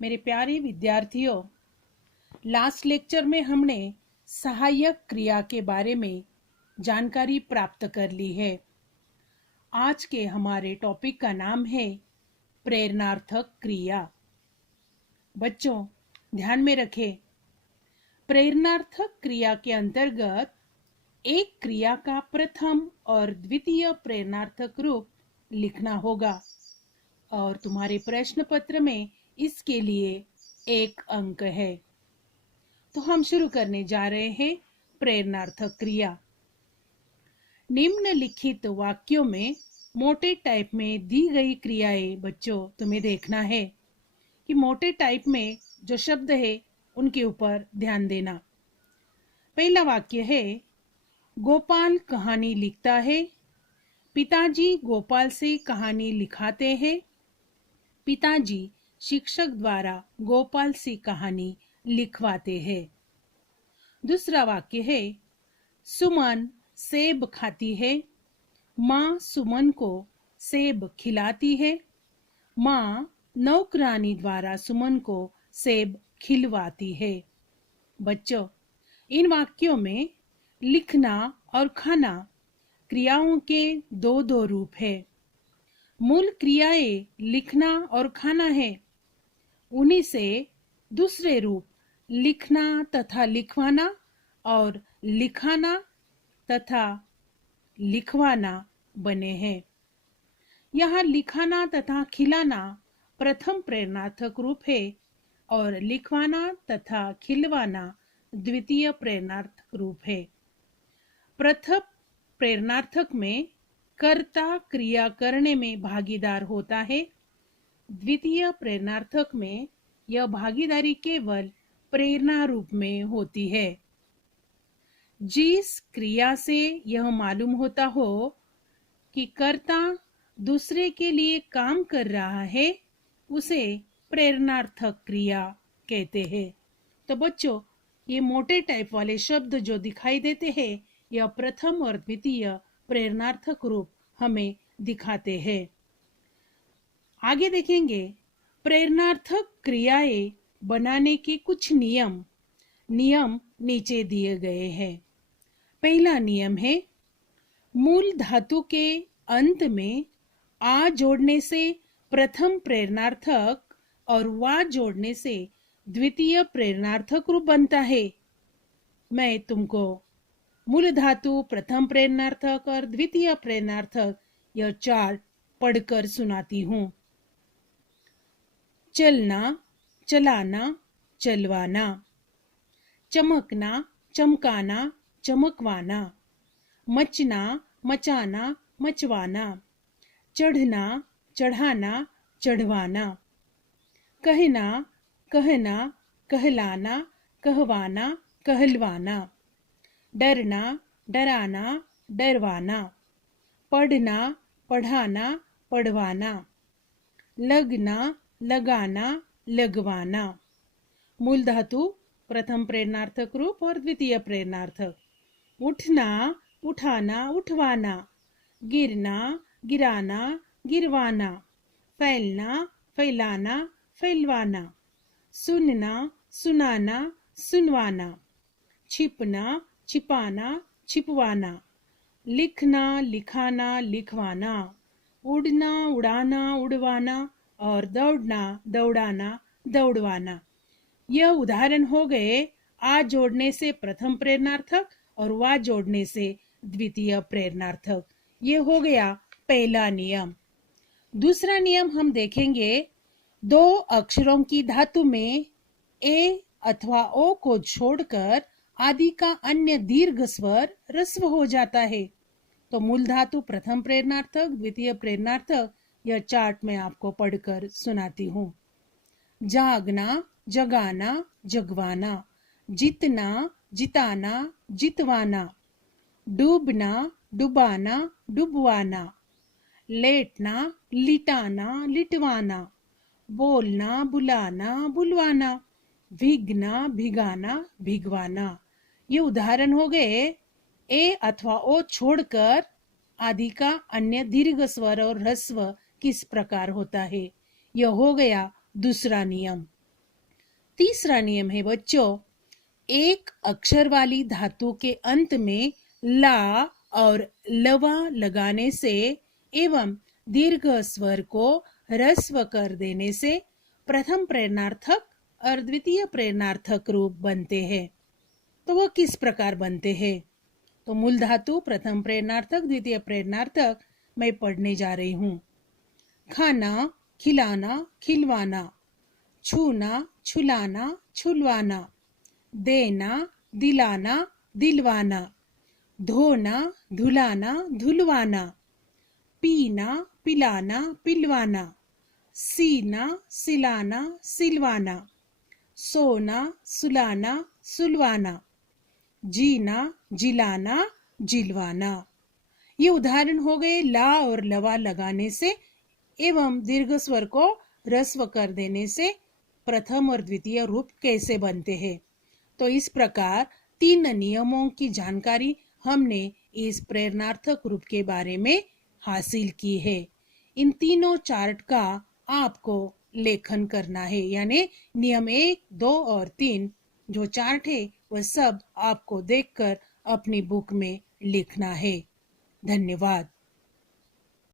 मेरे प्यारे विद्यार्थियों, लास्ट लेक्चर में हमने सहायक क्रिया के बारे में जानकारी प्राप्त कर ली है। आज के हमारे टॉपिक का नाम है प्रेरणार्थक क्रिया। बच्चों, ध्यान में रखें, प्रेरणार्थक क्रिया के अंतर्गत एक क्रिया का प्रथम और द्वितीय प्रेरणार्थक रूप लिखना होगा और तुम्हारे प्रश्न पत्र में इसके लिए 1 अंक है। तो हम शुरू करने जा रहे हैं प्रेरणार्थक क्रिया। निम्नलिखित वाक्यों में मोटे टाइप में दी गई क्रियाएं बच्चों तुम्हें देखना है कि मोटे टाइप में जो शब्द है उनके ऊपर ध्यान देना। पहला वाक्य है, गोपाल कहानी लिखता है। पिताजी गोपाल से कहानी लिखाते हैं। पिताजी शिक्षक द्वारा गोपाल से कहानी लिखवाते हैं। दूसरा वाक्य है, सुमन सेब खाती है। माँ सुमन को सेब खिलाती है। माँ नौकरानी द्वारा सुमन को सेब खिलवाती है। बच्चों, इन वाक्यों में लिखना और खाना क्रियाओं के दो रूप है। मूल क्रियाएं लिखना और खाना है, उन्हीं से दूसरे रूप लिखना तथा लिखवाना और लिखाना तथा लिखवाना बने हैं। यहाँ लिखाना तथा खिलाना प्रथम प्रेरणार्थक रूप है और लिखवाना तथा खिलवाना द्वितीय प्रेरणार्थक रूप है। प्रथम प्रेरणार्थक में कर्ता क्रिया करने में भागीदार होता है। द्वितीय प्रेरणार्थक में यह भागीदारी केवल प्रेरणा रूप में होती है। जिस क्रिया से यह मालूम होता हो कि कर्ता दूसरे के लिए काम कर रहा है, उसे प्रेरणार्थक क्रिया कहते हैं। तो बच्चों, ये मोटे टाइप वाले शब्द जो दिखाई देते हैं, यह प्रथम और द्वितीय प्रेरणार्थक रूप हमें दिखाते हैं। आगे देखेंगे प्रेरणार्थक क्रियाएं बनाने के कुछ नियम नीचे दिए गए हैं। पहला नियम है, मूल धातु के अंत में आ जोड़ने से प्रथम प्रेरणार्थक और वा जोड़ने से द्वितीय प्रेरणार्थक रूप बनता है। मैं तुमको मूल धातु, प्रथम प्रेरणार्थक और द्वितीय प्रेरणार्थक यह चार्ट पढ़कर सुनाती हूँ। चलना, चलाना, चलवाना। चमकना, चमकाना, चमकवाना। मचना, मचाना, मचवाना। चढ़ना, चढ़ाना, चढ़वाना। कहना, कहना, कहलाना, कहवाना, कहलवाना। डरना, डराना, डरवाना। पढ़ना, पढ़ाना, पढ़वाना। लगना, लगाना, लगवाना। मूल धातु प्रथम प्रेरणार्थक रूप और द्वितीय प्रेरणार्थक। उठना, उठाना, उठवाना। गिरना, गिराना, गिरवाना। फैलना, फैलाना, फैलवाना। सुनना, सुनाना, सुनवाना। छिपना, छिपाना, छिपवाना। लिखना, लिखाना, लिखवाना। उड़ना, उड़ाना, उड़वाना और दौड़ना, दौड़ाना, दौड़वाना। यह उदाहरण हो गए आ जोड़ने से प्रथम प्रेरणार्थक और वा जोड़ने से द्वितीय प्रेरणार्थक। ये हो गया पहला नियम। दूसरा नियम हम देखेंगे, 2 अक्षरों की धातु में ए अथवा ओ को छोड़कर आदि का अन्य दीर्घ स्वर ह्रस्व हो जाता है। तो मूल धातु प्रथम प्रेरणार्थक, द्वितीय प्रेरणार्थक, यह चार्ट में आपको पढ़कर सुनाती हूँ। जागना, जगाना, जगवाना। जीतना, जिताना, जितवाना। डूबना, डुबाना, डुबवाना। लेटना, लिटाना, लिटवाना। बोलना, बुलाना, बुलवाना। भीगना, भिगाना, भिगवाना। ये उदाहरण हो गए ए अथवा ओ छोड़कर आदि का अन्य दीर्घ स्वर और ह्रस्व किस प्रकार होता है। यह हो गया दूसरा नियम। तीसरा नियम है बच्चों, एक अक्षर वाली धातु के अंत में ला और लवा लगाने से एवं दीर्घ स्वर को ह्रस्व कर देने से प्रथम प्रेरणार्थक और द्वितीय प्रेरणार्थक रूप बनते हैं। तो वो किस प्रकार बनते हैं? तो मूल धातु, प्रथम प्रेरणार्थक, द्वितीय प्रेरणार्थक मैं पढ़ने जा रही हूँ। खाना, खिलाना, खिलवाना। छूना, छुलाना, छुलवाना। देना, दिलाना, दिलवाना। धोना, धुलाना, धुलवाना। पीना, पिलाना, पिलवाना। सीना, सिलाना, सिलवाना। सोना, सुलाना, सुलवाना। जीना, जिलाना, जिलवाना। ये उदाहरण हो गए ला और लवा लगाने से एवं दीर्घ स्वर को ह्रस्व कर देने से प्रथम और द्वितीय रूप कैसे बनते हैं। तो इस प्रकार 3 नियमों की जानकारी हमने इस प्रेरणार्थक रूप के बारे में हासिल की है। इन तीनों चार्ट का आपको लेखन करना है, यानी नियम 1, 2 और 3 जो चार्ट है वह सब आपको देखकर अपनी बुक में लिखना है। धन्यवाद।